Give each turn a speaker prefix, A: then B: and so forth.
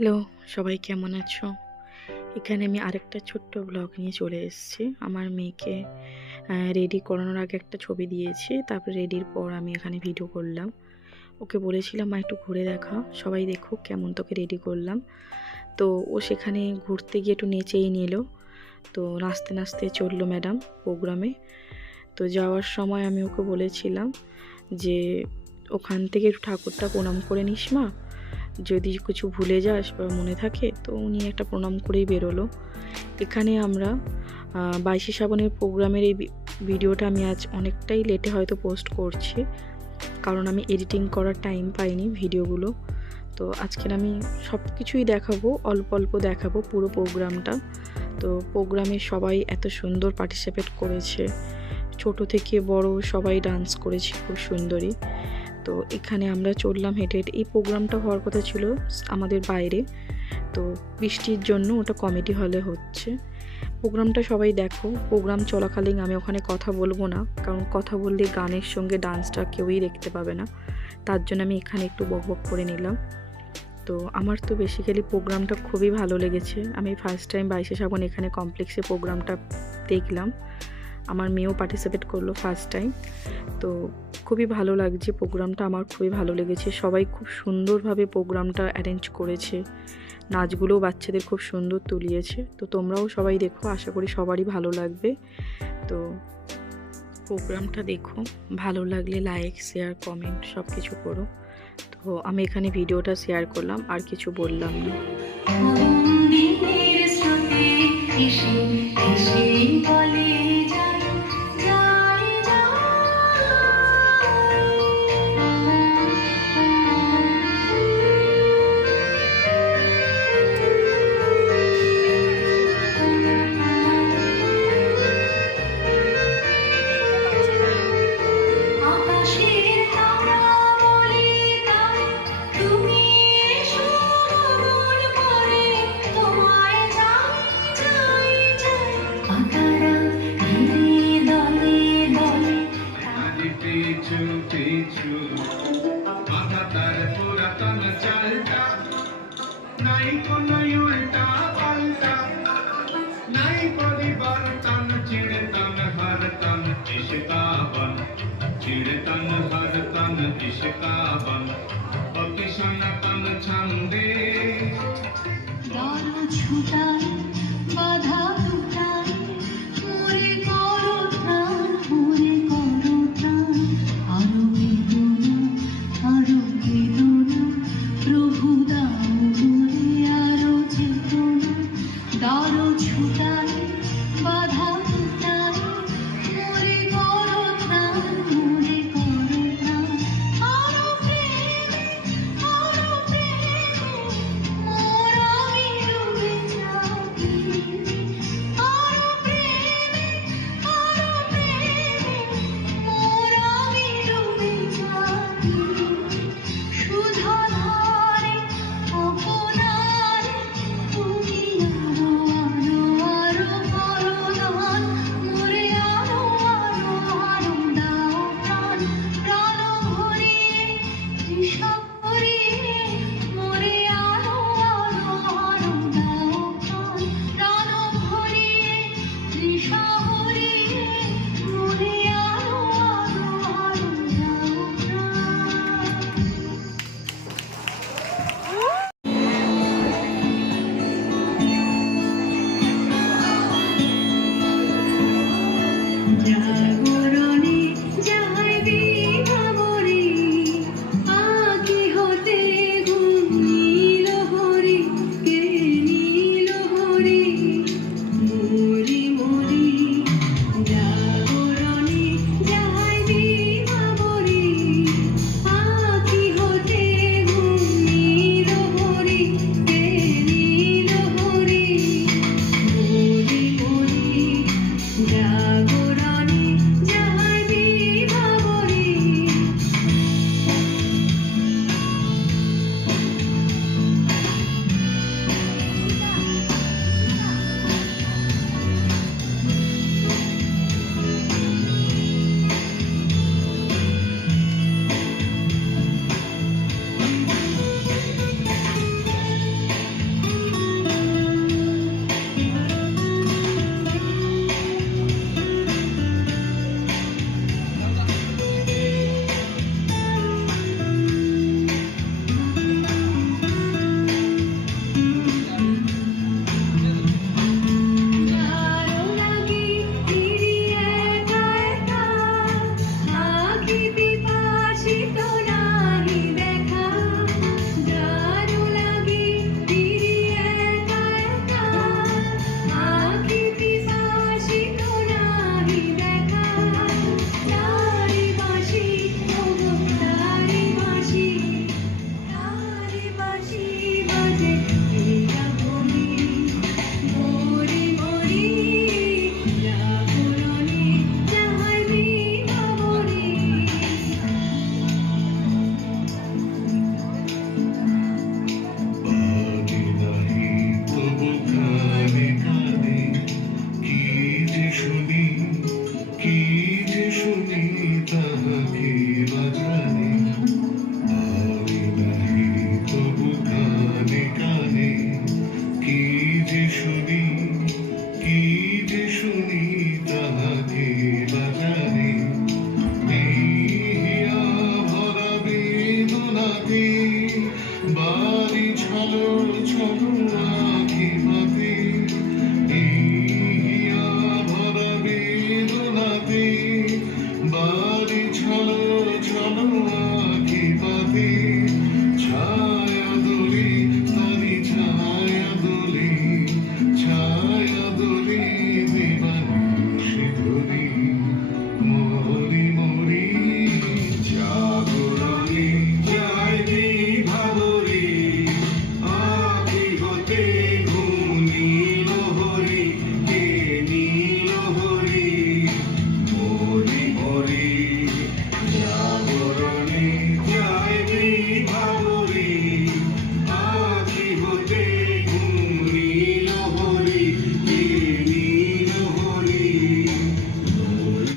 A: Hello, সবাই কেমন আছো? এখানে আমি আরেকটা ছোট্ট ব্লগ নিয়ে চলে এসেছি। আমার মেয়েকে রেডি করানোর আগে একটা ছবি দিয়েছি, তারপর রেডির পর আমি এখানে ভিডিও করলাম। ওকে বলেছিলাম, মা, একটু ঘুরে দেখা। সবাই দেখো কেমন তোকে রেডি করলাম। তো ও সেখানে ঘুরতে গিয়ে একটু নেচেই নিল। তো নাচতে নাচতে চলল ম্যাডাম প্রোগ্রামে তো যাওয়ার সময় আমি ওকে বলেছিলাম যে, ওখান থেকে একটু ঠাকুরটা প্রণাম করে নিস মা। যদি কিছু ভুলে যাস বা মনে থাকে, তো উনি একটা প্রণাম করেই বেরোলো। এখানে আমরা বাইশে শ্রাবণের প্রোগ্রামের এই ভিডিওটা আমি আজ অনেকটাই লেটে হয়তো পোস্ট করছি, কারণ আমি এডিটিং করার টাইম পাইনি ভিডিওগুলো। তো আজকের আমি সব কিছুই দেখাবো, অল্প অল্প দেখাবো পুরো প্রোগ্রামটা। তো প্রোগ্রামে সবাই এত সুন্দর পার্টিসিপেট করেছে। ছোট থেকে বড় সবাই ডান্স করেছে, খুব সুন্দরী। তো এখানে আমরা চললাম হেঁটে হেঁটে। এই প্রোগ্রামটা হওয়ার কথা ছিল আমাদের বাইরে। তো বৃষ্টির জন্য ওটা কমেডি হলে হচ্ছে। প্রোগ্রামটা সবাই দেখো, প্রোগ্রাম চলাকালীন আমি ওখানে কথা বলব না, কারণ কথা বললে গানের সঙ্গে ডান্সটা কেউই দেখতে পাবে না। তার জন্য আমি এখানে একটু বকবক করে নিলাম। তো আমার তো বেসিক্যালি প্রোগ্রামটা খুবই ভালো লেগেছে। আমি ফার্স্ট টাইম বাইশে শ্রাবণ এখানে কমপ্লেক্সে প্রোগ্রামটা দেখলাম। আমার মেয়েও পার্টিসিপেট করল ফার্স্ট টাইম তো খুবই ভালো লাগছে প্রোগ্রামটা আমার খুবই ভালো লেগেছে। সবাই খুব সুন্দরভাবে প্রোগ্রামটা অ্যারেঞ্জ করেছে। নাচগুলোও বাচ্চাদের খুব সুন্দর তুলিয়েছে। তো তোমরাও সবাই দেখো, আশা করি সবারই ভালো লাগবে। তো প্রোগ্রামটা দেখো, ভালো লাগলে লাইক শেয়ার কমেন্ট সব কিছু করো। তো আমি এখানে ভিডিওটা শেয়ার করলাম, আর কিছু বললাম না।
B: हर तन चिड़ तन हर तन इश्का बन चिड़ तन हर तन इश्का बन। अकिशन
C: तन छंदे।